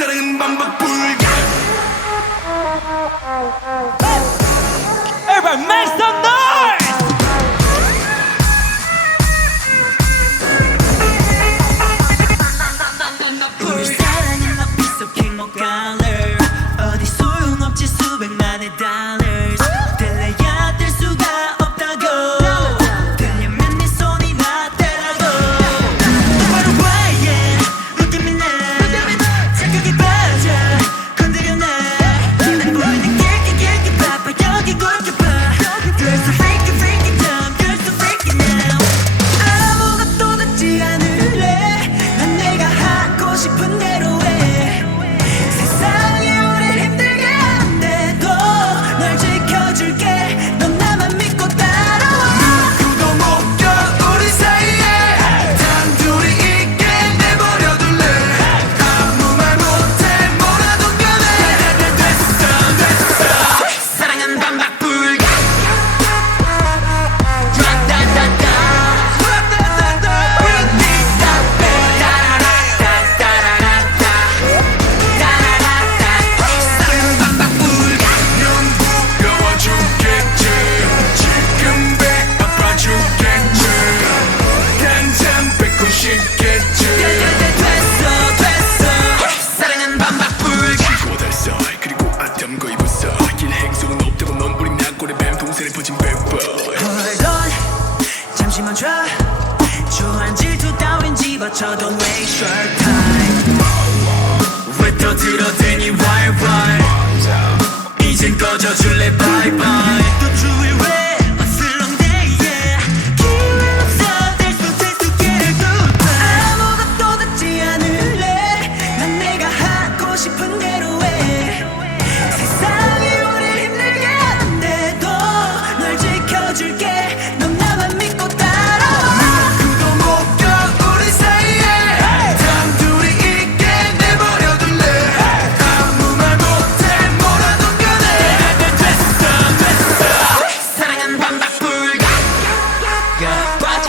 Everybody make some noise! 骑摩，出汗，几处倒影，几把超都没事看。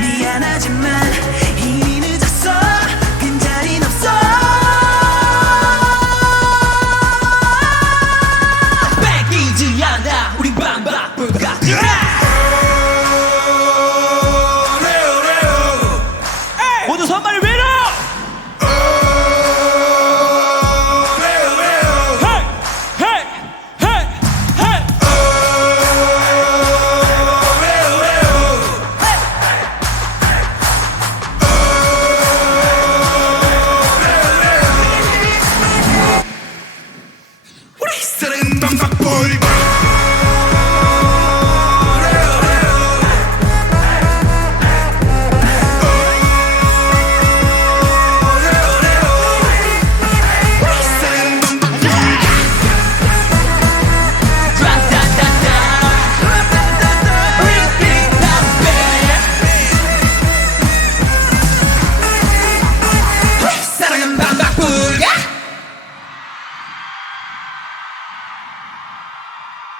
미안하지만